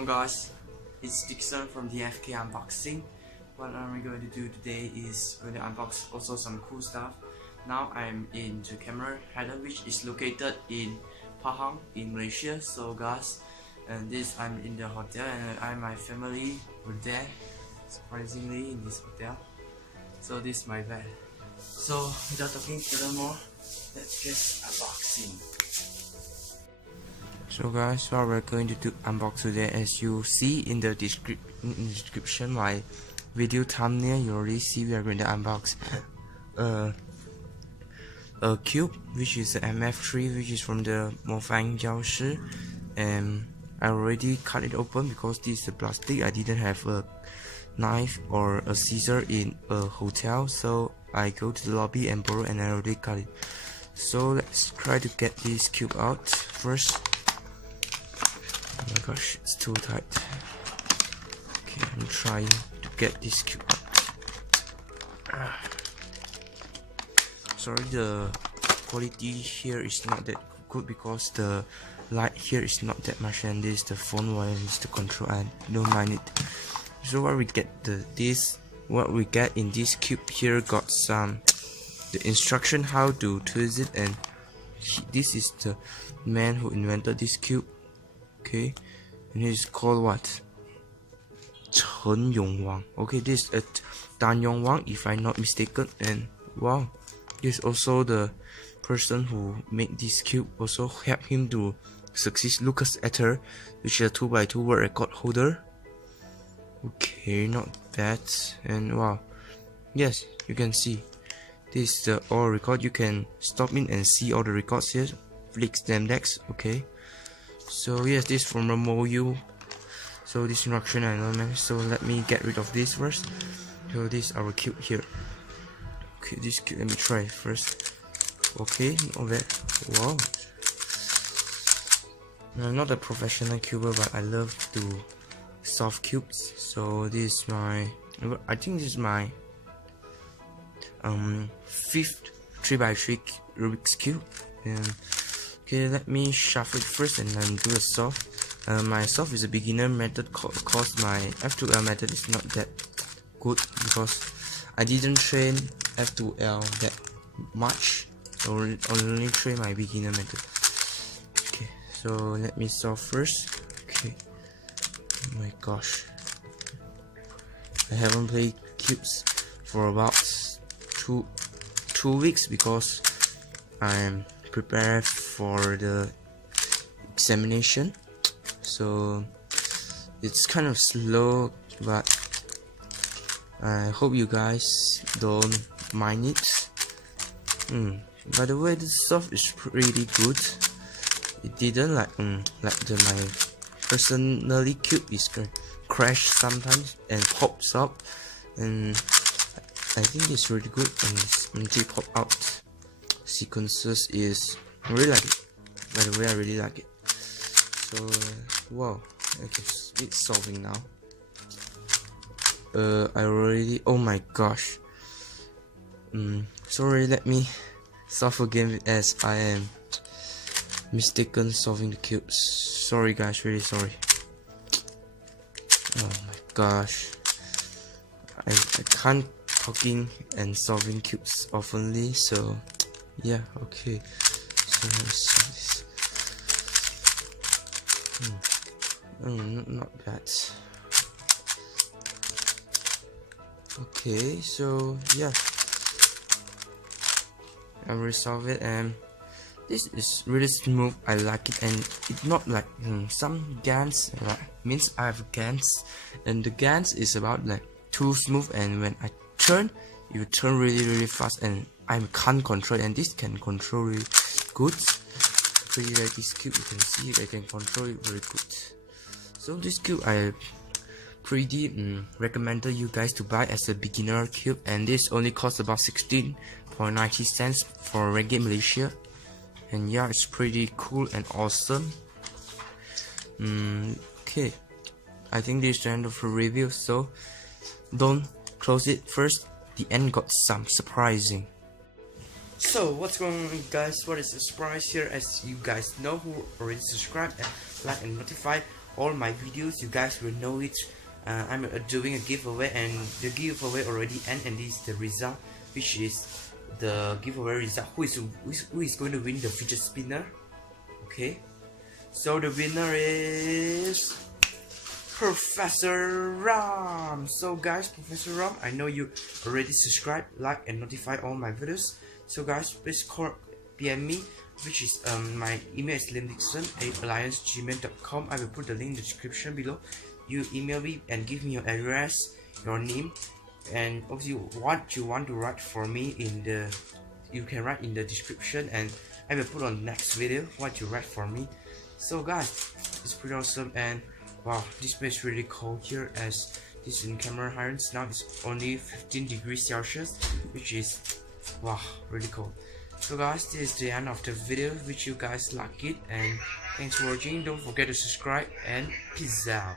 on guys, it's Dixon from the FK Unboxing. What I'm going to do today is going to unbox also some cool stuff. Now I'm in the camera header, which is located in Pahang in Malaysia. So guys, and this I'm in the hotel and I and my family were there surprisingly in this hotel. So this is my bed. So without talking furthermore, let's get unboxing. So guys, what we're going to do unbox today, as you see in the description, my video thumbnail, you already see we are going to unbox a cube, which is the MF3, which is from the Mofang Jiaoshi, and I already cut it open because this is the plastic. I didn't have a knife or a scissor in a hotel, so I go to the lobby and borrow, and I already cut it. So let's try to get this cube out first. Oh my gosh, it's too tight. Okay, I'm trying to get this cube out. Sorry, the quality here is not that good because the light here is not that much, and this is the phone wire, is the control. I don't mind it. So what we get what we get in this cube here got some the instruction how to twist it, and this is the man who invented this cube. Okay, and he's called what? Chen Yongwang. Okay, this is Dan Yongwang if I'm not mistaken. And wow, this is also the person who made this cube, also helped him to succeed Lucas Ether, which is a 2x2 world record holder. Okay, not bad. And wow, yes, you can see this is the all record. You can stop in and see all the records here. Flicks them decks. Okay, so yes, this is from the MOU. So this instruction I know, man. So let me get rid of this first. So this is our cube here. Okay, this cube, let me try it first. Okay, not bad. Wow. I'm not a professional cuber, but I love to solve cubes. So this is my, I think this is my fifth 3x3 Rubik's cube. And okay, let me shuffle it first and then do a solve. My solve is a beginner method cause my F2L method is not that good because I didn't train F2L that much. Only train my beginner method. Okay, so let me solve first. Okay. Oh my gosh, I haven't played cubes for about two weeks because I'm prepared for the examination, so it's kind of slow, but I hope you guys don't mind it. By the way, this stuff is pretty good. It didn't like my personally cube is crash sometimes and pops up, and I think it's really good, and this multi-pop out sequences is I really like it. By the way, I really like it. So wow, okay, it's solving now. I already, oh my gosh, sorry, let me solve again as I am mistaken solving the cubes. Sorry guys, really sorry. Oh my gosh, I can't talking and solving cubes oftenly, so yeah. Okay, so let's see this. Not bad. Okay, so yeah, I resolve it, and this is really smooth. I like it, and it's not like some GANs, means I have GANs, and the GANs is about like too smooth, and when I turn, you turn really fast, and I can't control, and this can control really good. Pretty like this cube, you can see I can control it very good. So this cube I pretty recommended you guys to buy as a beginner cube, and this only costs about 16.90 cents for Ringgit Malaysia. And yeah, it's pretty cool and awesome. Okay, I think this is the end of the review, so don't close it first. The end got some surprising. So what's going on guys, what is the surprise here? As you guys know who already subscribed and like and notified, all my videos, you guys will know it. I'm doing a giveaway, and the giveaway already ended, and this is the result, which is the giveaway result. Who is going to win the fidget spinner? Okay, so the winner is Professor Ram. So guys, Professor Ram, I know you already subscribe, like, and notify all my videos. So guys, please PM me, which is my email is limdickson@alliancegmail.com. I will put the link in the description below. You email me and give me your address, your name, and obviously what you want to write for me in the, you can write in the description, and I will put on the next video what you write for me. So guys, it's pretty awesome, and wow, this place is really cold here, as this in camera hirons. Now it's only 15 degrees Celsius, which is wow, really cold. So guys, this is the end of the video. Wish you guys like it, and thanks for watching. Don't forget to subscribe, and peace out.